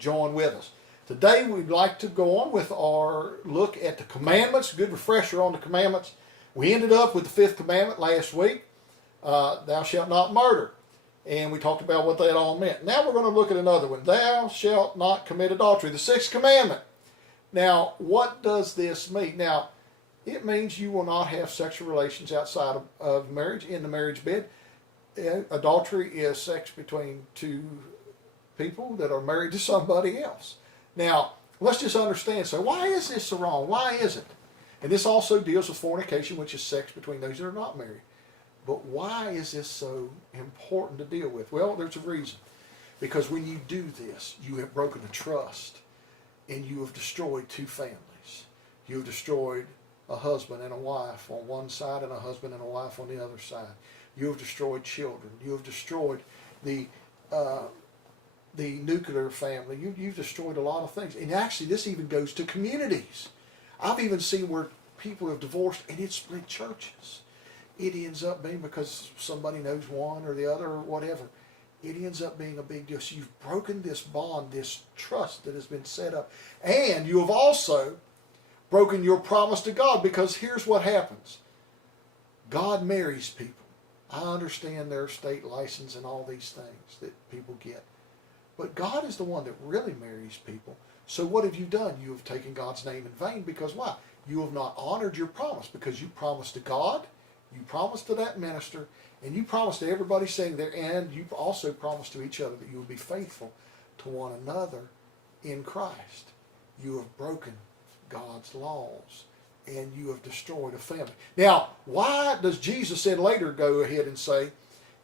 join with us. Today we'd like to go on with our look at the commandments, good refresher on the commandments. We ended up with the fifth commandment last week, thou shalt not murder. And we talked about what that all meant. Now we're going to look at another one, thou shalt not commit adultery, the sixth commandment. Now, what does this mean? Now, it means you will not have sexual relations outside of marriage, in the marriage bed. Adultery is sex between two people that are married to somebody else. Now, let's just understand, so why is this so wrong? Why is it? And this also deals with fornication, which is sex between those that are not married. But why is this so important to deal with? Well, there's a reason. Because when you do this, you have broken a trust, and you have destroyed two families. You have destroyed a husband and a wife on one side and a husband and a wife on the other side. You have destroyed children. You have destroyed the nuclear family. You've destroyed a lot of things. And actually, this even goes to communities. I've even seen where people have divorced and it split churches. It ends up being because somebody knows one or the other or whatever. It ends up being a big deal. So you've broken this bond, this trust that has been set up. And you have also broken your promise to God, because here's what happens. God marries people. I understand their state license and all these things that people get. But God is the one that really marries people. So what have you done? You have taken God's name in vain, because why? You have not honored your promise, because you promised to God, you promised to that minister, and you promised to everybody sitting there, and you also promised to each other that you would be faithful to one another in Christ. You have broken God's laws, and you have destroyed a family. Now, why does Jesus then later go ahead and say,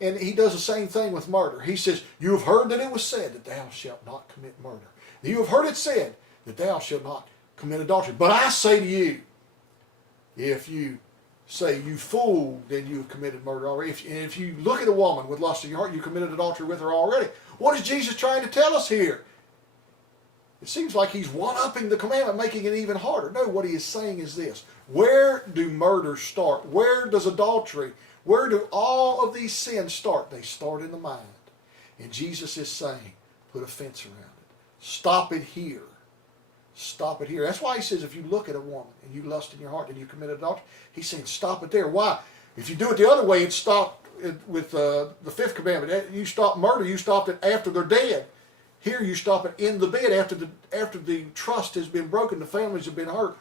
and he does the same thing with murder. He says, you have heard that it was said that thou shalt not commit murder. You have heard it said that thou shalt not commit adultery. But I say to you, if you say, you fool, then you have committed murder already. If you look at a woman with lust in your heart, you committed adultery with her already. What is Jesus trying to tell us here? It seems like he's one-upping the commandment, making it even harder. No, what he is saying is this. Where do murders start? Where does adultery, where do all of these sins start? They start in the mind. And Jesus is saying, put a fence around it. Stop it here. Stop it here. That's why he says if you look at a woman and you lust in your heart and you commit adultery, he's saying stop it there. Why? If you do it the other way, it stopped with the fifth commandment. You stop murder, you stop it after they're dead. Here you stop it in the bed after the trust has been broken, the families have been hurt.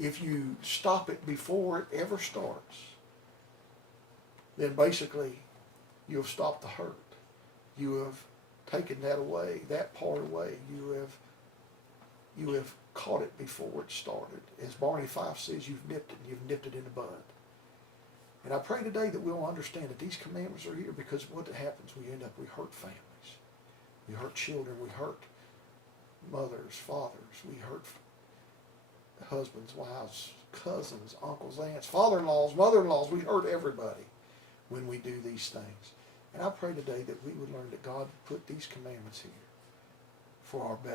If you stop it before it ever starts, then basically you have stopped the hurt. You have taken that away, that part away. You have caught it before it started. As Barney Fife says, you've nipped it in the bud. And I pray today that we'll understand that these commandments are here, because what happens, we hurt families. We hurt children, we hurt mothers, fathers, we hurt husbands, wives, cousins, uncles, aunts, father-in-laws, mother-in-laws. We hurt everybody when we do these things. And I pray today that we would learn that God put these commandments here for our better.